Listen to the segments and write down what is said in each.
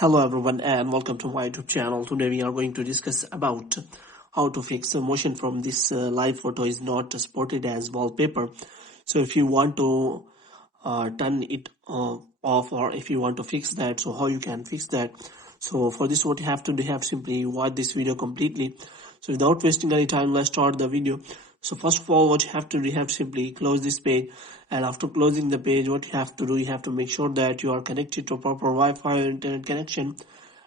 Hello everyone and welcome to my YouTube channel. Today we are going to discuss about how to fix the motion from this live photo is not supported as wallpaper. So if you want to turn it off, or if you want to fix that, so how you can fix that. So for this, what you have to do, you have simply watch this video completely. So without wasting any time, let's start the video. So first of all, what you have to do, you have to simply close this page, and after closing the page, what you have to do, you have to make sure that you are connected to a proper Wi-Fi or internet connection.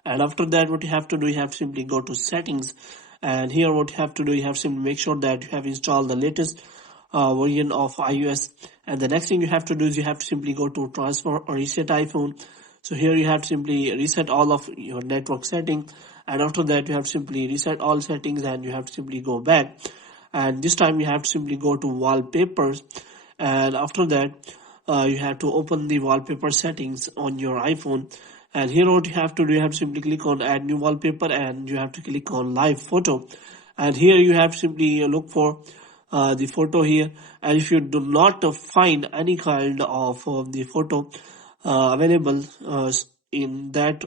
And after that, what you have to do, you have to simply go to settings, and here what you have to do, you have to simply make sure that you have installed the latest version of iOS. And the next thing you have to do is you have to simply go to transfer or reset iPhone. So here you have to simply reset all of your network settings, and after that you have to simply reset all settings, and you have to simply go back, and this time you have to simply go to wallpapers, and after that you have to open the wallpaper settings on your iPhone. And here what you have to do, you have to simply click on add new wallpaper, and you have to click on live photo, and here you have to simply look for the photo here. And if you do not find any kind of the photo available in that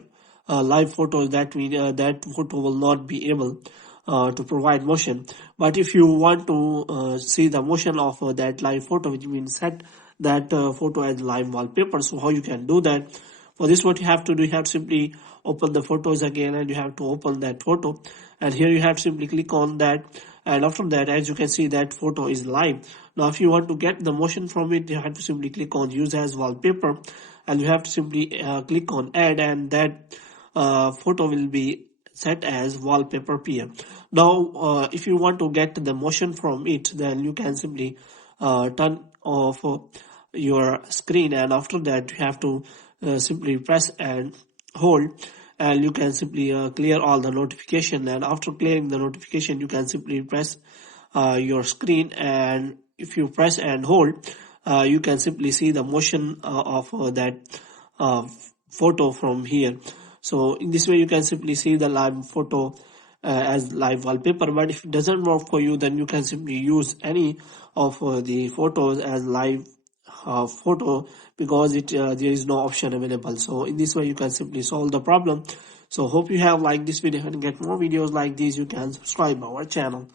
live photo, that means that photo will not be able to provide motion. But if you want to see the motion of that live photo, which means set that photo as live wallpaper, so how you can do that? For this, what you have to do, you have to simply open the photos again, and you have to open that photo, and here you have to simply click on that, and after that, as you can see, that photo is live. Now if you want to get the motion from it, you have to simply click on use as wallpaper, and you have to simply click on add, and that photo will be set as wallpaper PM. Now if you want to get the motion from it, then you can simply turn off your screen, and after that you have to simply press and hold, and you can simply clear all the notification, and after clearing the notification you can simply press your screen, and if you press and hold, you can simply see the motion of that photo from here. So in this way you can simply see the live photo as live wallpaper. But if it doesn't work for you, then you can simply use any of the photos as live photo, because there is no option available. So in this way you can simply solve the problem. So hope you have liked this video, and get more videos like these you can subscribe our channel.